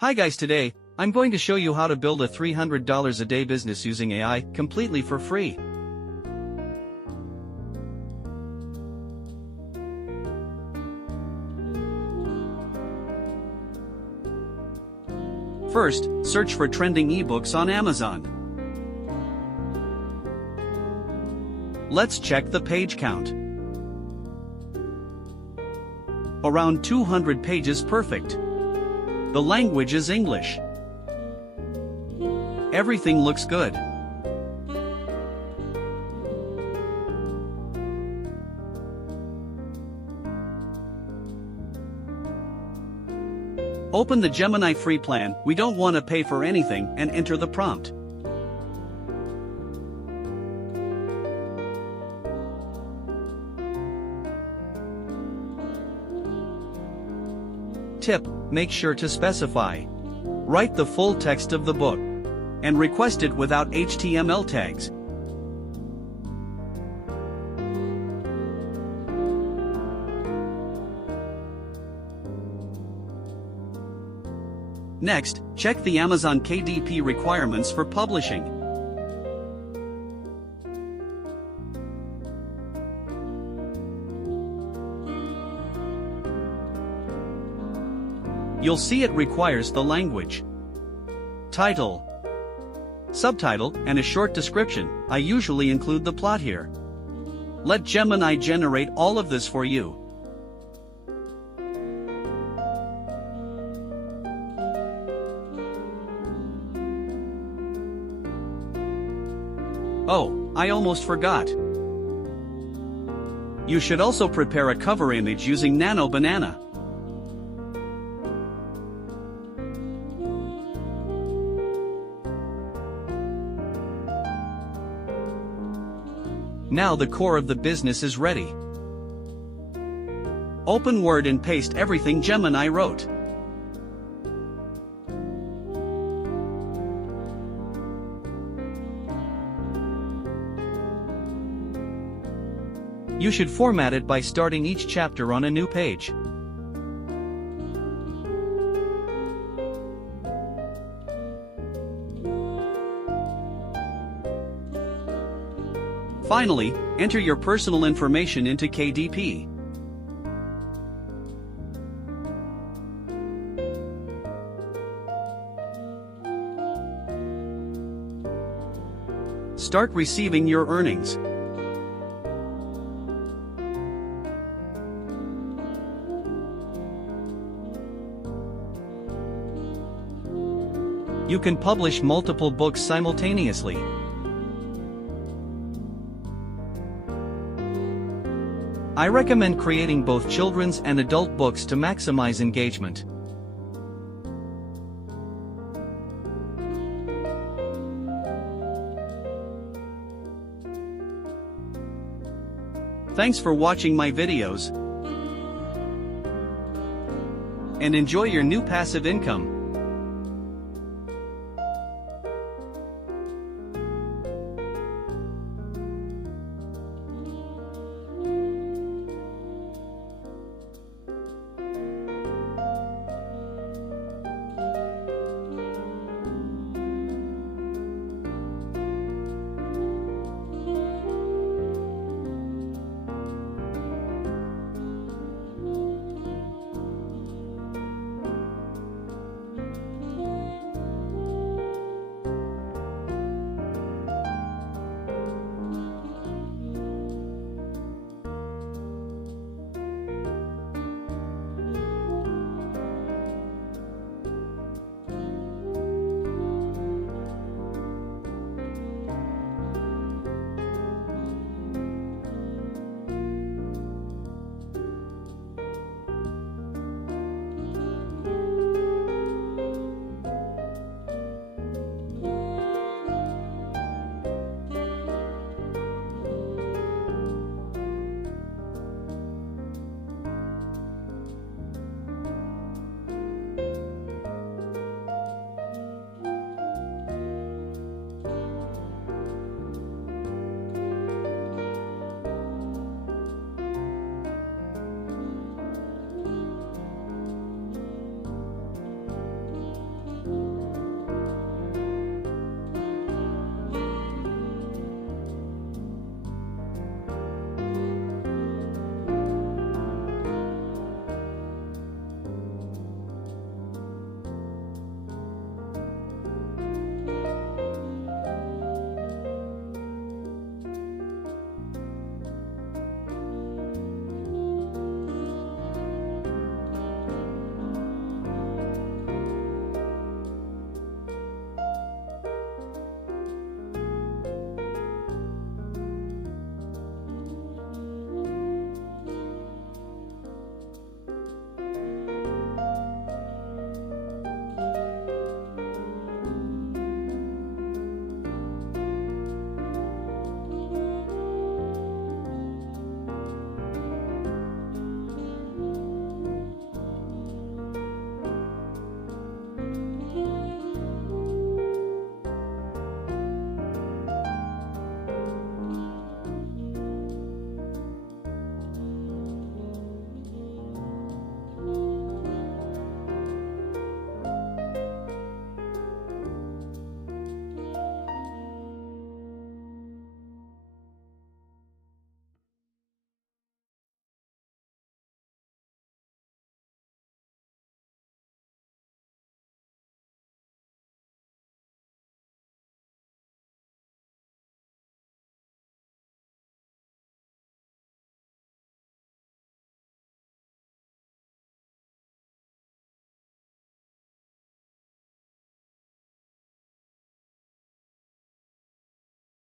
Hi guys, today, I'm going to show you how to build a $300 a day business using AI, completely for free. First, search for trending ebooks on Amazon. Let's check the page count. Around 200 pages, perfect. The language is English. Everything looks good. Open the Gemini free plan, we don't want to pay for anything, and enter the prompt. Tip: make sure to specify. Write the full text of the book. And request it without HTML tags. Next, check the Amazon KDP requirements for publishing. You'll see it requires the language, title, subtitle, and a short description. I usually include the plot here. Let Gemini generate all of this for you. Oh, I almost forgot. You should also prepare a cover image using Nano Banana. Now the core of the business is ready. Open Word and paste everything Gemini wrote. You should format it by starting each chapter on a new page. Finally, enter your personal information into KDP. Start receiving your earnings. You can publish multiple books simultaneously. I recommend creating both children's and adult books to maximize engagement. Thanks for watching my videos, and enjoy your new passive income.